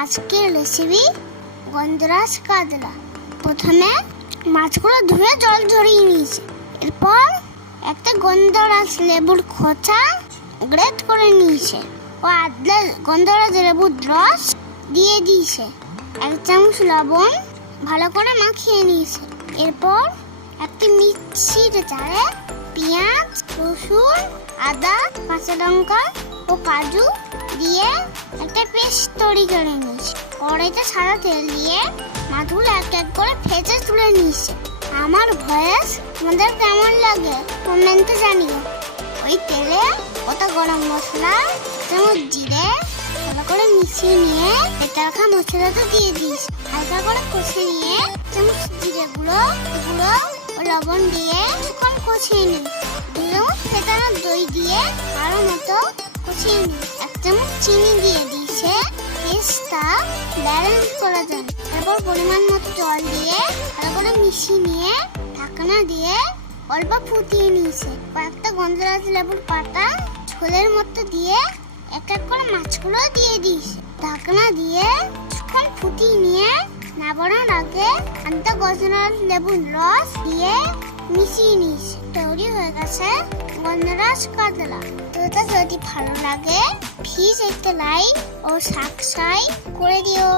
আজকের রেসিপি গন্ধরাজ কাতলা। প্রথমে মাছগুলো ধুয়ে জল ঝরিয়ে নিয়েছি। এরপর একটা গন্ধরাজ লেবুর খোসা গ্রেট করে নিয়েছে ও আদলে গন্ধরাজ লেবুর রস দিয়ে দিয়েছে। 1 চামচ লবণ ভালো করে মাখিয়ে নিয়েছে। এরপর একটি মিক্সির জারে পেঁয়াজ, রসুন, আদা, কাঁচা লঙ্কা ও কাজু দিয়ে একটা পেস্ট তৈরি করে নিয়েছি। কড়াইতে সাদা তেল দিয়ে মাছগুলো এক এক করে ভেজে তুলে নিয়েছি। আমার ভয়েস তোমাদের কেমন লাগে কমেন্টে জানিও। ওই তেলে ওটা গরম মশলা, চামচ জিরে ভালো করে মিশিয়ে নিয়ে এটা রাখা মশলাটা দিয়ে দিস। হালকা করে কষে নিয়ে চামচ জিরে গুঁড়ো ও লবণ দিয়ে কিছুক্ষণ কষিয়ে নিই। 2 চামচ ফেটানো দই দিয়ে আরো মতো কষিয়ে নিই। 1 চামচ চিনি দিয়ে দিয়েছে টেস্টটা ব্যালেন্স করা যায়। তারপর পরিমাণ মতো জল দিয়ে ভালো করে মিশিয়ে নিয়ে ঢাকনা দিয়ে অল্প ফুটিয়ে নিয়েছে। কয়েকটা গন্ধরাজ লেবুর পাতা ঝোলের মধ্যে দিয়ে এক এক করে মাছগুলো দিয়ে দিয়েছে। ঢাকনা দিয়ে কিছুক্ষণ ফুটিয়ে নিয়ে নামানোর আগে আধা গন্ধরাজ লেবুর রস দিয়ে মিশিয়ে নিয়েছে। তৈরি হয়ে গেছে গন্ধরাজ কাতলা। তোটা যদি ভালো লাগে প্লিজ একটা লাইক ও সাবস্ক্রাইব করে দিও।